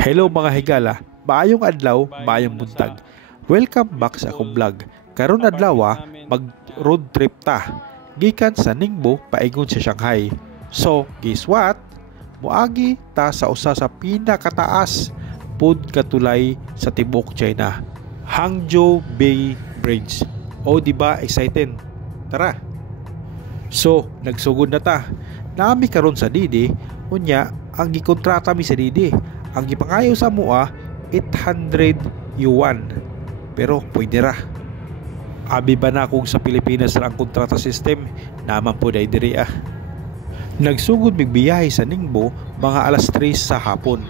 Hello mga higala, maayong adlaw, maayong buntag. Welcome back sa akong vlog. Karon adlaw mag road trip ta. Gikan sa Ningbo paingon sa Shanghai. So, guess what? Moagi ta sa usa sa pinakataas pud katulay sa tibuok China, Hangzhou Bay Bridge. O di ba excited? Tara. So, nagsugod na ta. Nami karon sa Didi, unya ang gikontrata mi sa Didi. Ang gipangayo sa mua 800 yuan. Pero pwede ra. Abi ba na kung sa Pilipinas ra ang kontrata system, naman po day diri ah. Nagsugod mig biyahe sa Ningbo mga alas 3 sa hapon.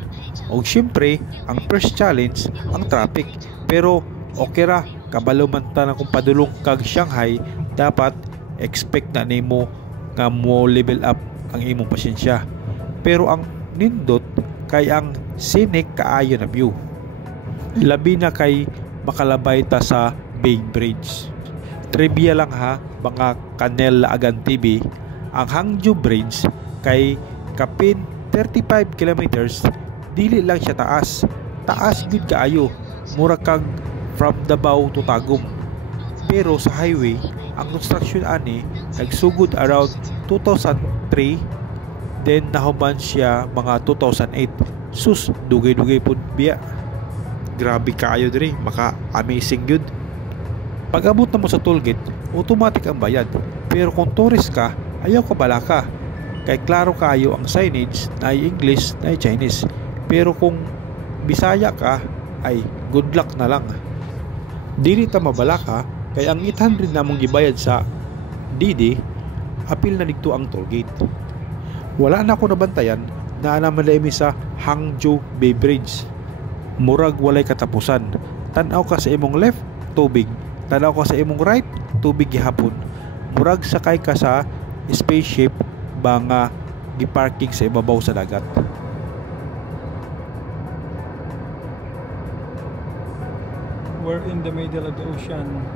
O syempre, ang first challenge ang traffic. Pero okay ra, kabalo man ta na kung padulong kag Shanghai, dapat expect na nimo nga mo level up ang imong pasyensya. Pero ang nindot kay ang scenic kaayo na view. Labi na kay makalabay ta sa Bay Bridge. Trivia lang ha, mga Kanel Laagan TV, ang Hangzhou Bridge kay kapin 35 kilometers, dili lang siya taas. Taas gud kaayo, mura kag from Davao to Tagum. Pero sa highway, ang construction ani nagsugod around 2003, then nahuman siya mga 2008. Sus, dugay-dugay pud biya. Grabe kaayo diri, maka amazing gyud. Pag abot na mo sa tollgate, automatic ang bayad. Pero kung tourist ka, ayaw ka balaka. Kay klaro kaayo ang signage na ay English na ay Chinese. Pero kung Bisaya ka, ay good luck na lang. Dili ta mabalaka, kay ang 800 namong gibayad sa Didi, apil na dito ang tollgate. Wala na ako nabantayan na naman sa Hangzhou Bay Bridge. Murag walay katapusan. Tanaw ka sa imong left, tubig. Tanaw ka sa imong right, tubig gihapon. Murag sakay ka sa spaceship ba nga giparking sa ibabaw sa dagat. We're in the middle of the ocean.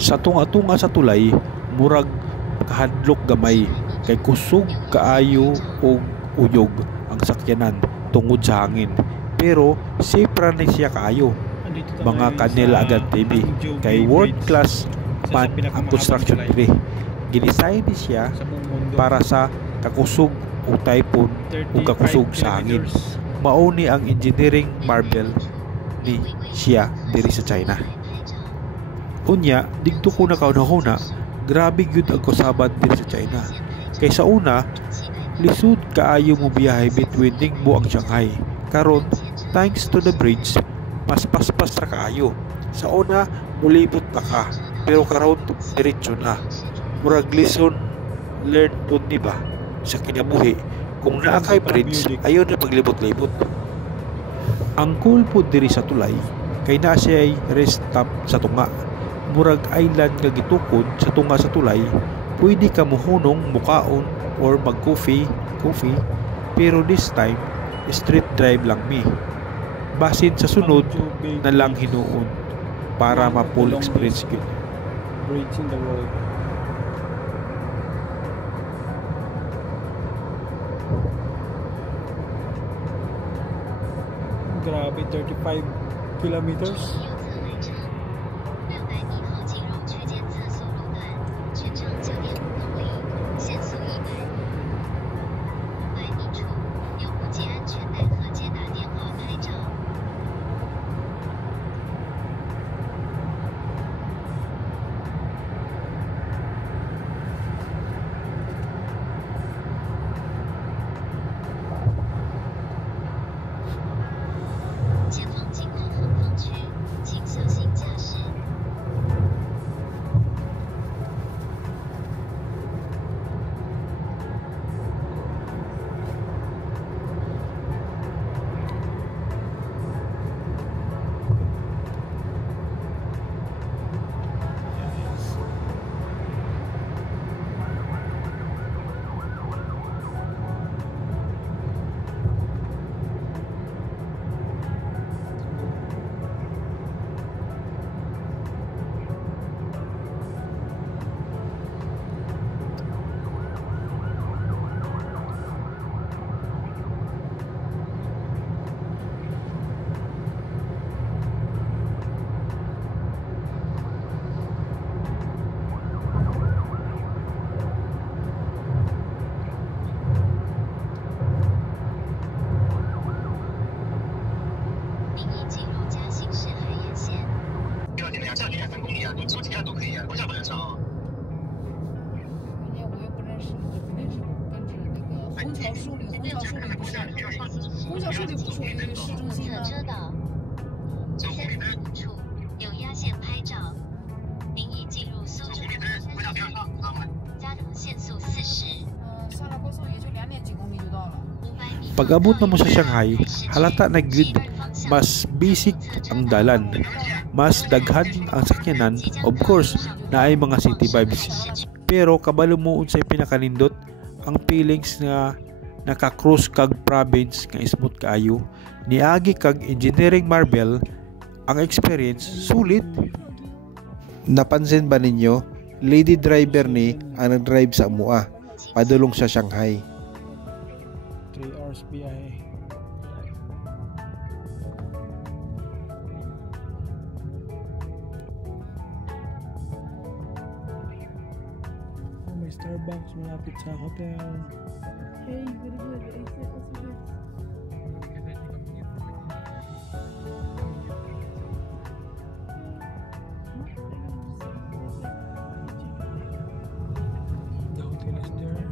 Sa tunga-tunga sa tulay, murag kahadlok gamay, kay kusog kaayo og uyog ang sakyanan tungod sa hangin. Pero safe ra ni siya kaayo. Mga Kanel Laagan TV, kay world class man ang construction diri. Gidesign ni siya para sa kakusog o typhoon o kakusog sa hangin. Mao ni ang engineering marvel ni siya diri sa China. Unya, digto ko na kauna-una, grabe gyud ang kasaban diri sa China. Kay sa una, lisod kaayo mo biyahe between Ningbo ang Shanghai. Karon, thanks to the bridge, mas paspas ra kaayo. Sa una, mulibot na ka, pero karon diretso na. Murag lesson learned pud ni ba sa kinabuhi. Kung naa kay bridge, ayon na paglibot-libot. Ang cool pud diri sa tulay, kay naa siya rest stop sa tunga. Murag island nga gitukod sa tunga sa tulay, pwede ka mohunong mukaon or mag-coffee, pero this time street drive lang mi. Basin sa sunod na lang hinuon para ma-full experience gyud. Bridge in the world. Grabe, 35 kilometers. 公交车里不属于市中心吗？有压线拍照。您已进入苏州嘉德限速40。上了高速也就2点几公里就到了。Pag-abot na mo sa Shanghai, halata na gyud mas basic ang dalan. Mas daghan ang sakyanan, of course, na ay mga city vibes. Pero kabalo mo unsay pinakanindot ang feelings nga naka-cross kag province nga smooth kaayo. Niagi kag engineering marble ang experience sulit. Napansin ba ninyo, lady driver ni ang nag-drive sa Mua, padulong sa Shanghai. 3 hours biyahe. Oh, may Starbucks malapit sa hotel. Hey, very good. It's also good. The hotel is there.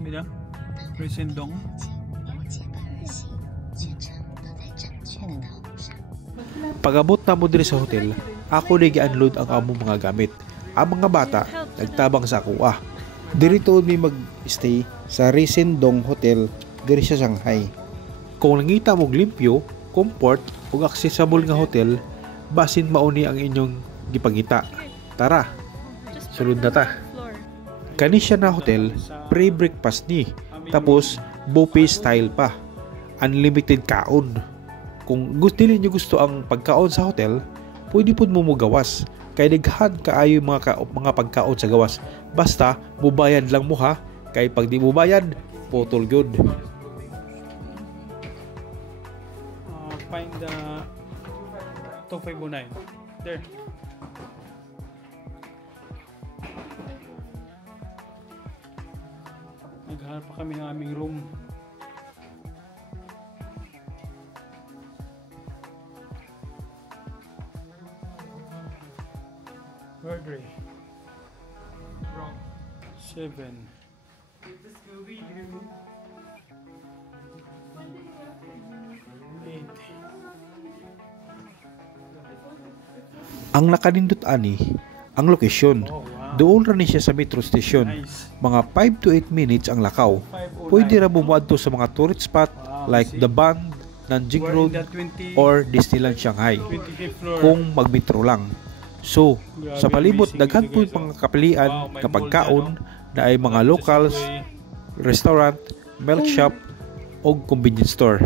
Mira, Resendong. Pag-abot na mo diri sa hotel, ako nag-unload ang among mga gamit. Ang mga bata nagtabang sa kuha. Diri tuod mi mag-stay sa Resendong Hotel diri sa Shanghai. Kung nangita mo limpyo, comfort ug accessible nga hotel, basin mauni ang inyong gipangita. Tara, sulod na ta. Kani siya na hotel, pre-breakfast ni. Tapos, buffet style pa. Unlimited kaon. Kung niyo gusto ang pagkaon sa hotel, pwede po mo gawas. Kay daghan kaayo mga pagkaon sa gawas. Basta, bubayad lang mo ha. Kay pag di mo bayad, potol good. Find the 2509. There. Naghanap pa kami ng aming room. Birthday. 7. 8. Ang nakanindot ani, ang lokasyon. Oh, wow. Doon ra ni siya sa metro station. Nice. Mga 5 to 8 minutes ang lakaw. 509. Pwede ra bumuadto sa mga tourist spot like The Bund, Nanjing We're Road in the or Disneyland Shanghai 25th floor. kung magmetro lang. So, Grabe, sa palibot amazing daghan dito, po guys, mga kapilian Wow, may kapag mall kaon dyan, na ay mga locals, restaurant, milk shop o convenience store.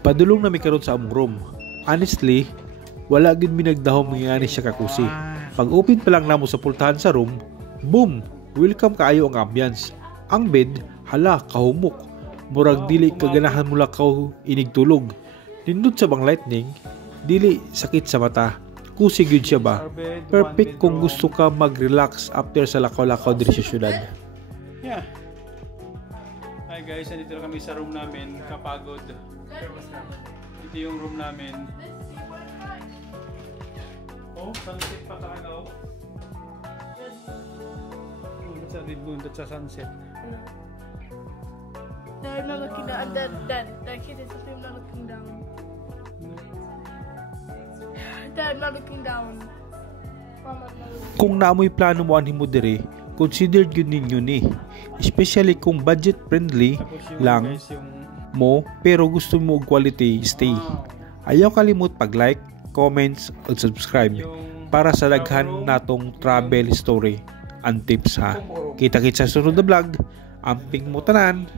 Padulong na mi karon sa among room. Honestly, wala gid mi nagdahom nga ni siya kakusi. Pag open pa lang namo sa pultahan sa room, boom, welcome kaayo ang ambience. Ang bed, hala, kahumok. Murag dili kaganahan mo lakaw inig tulog. Nindot sa bang lightning, dili sakit sa mata. Kusi gyud siya ba? Perfect kung gusto ka mag-relax after sa lakaw-lakaw diri sa syudad. Yeah. Hi guys, nandito na kami sa room namin. Kapagod. Ito yung room namin. Oh, sunset pa talaga oh. That's a red moon, that's a sunset. No, I'm not looking down. That kid is I'm not looking down. Dad, I'm not looking down. Mama, no. Kung naamoy plano mo anhin mo diri, considered yun ninyo ni. Especially kung budget friendly Tapos yung lang guys, yung mo pero gusto mo og quality stay. Ayaw kalimot pag-like, comments, ug subscribe para sa daghan natong travel story and tips ha. Kita-kits sa sunod na vlog. Amping mo tanan.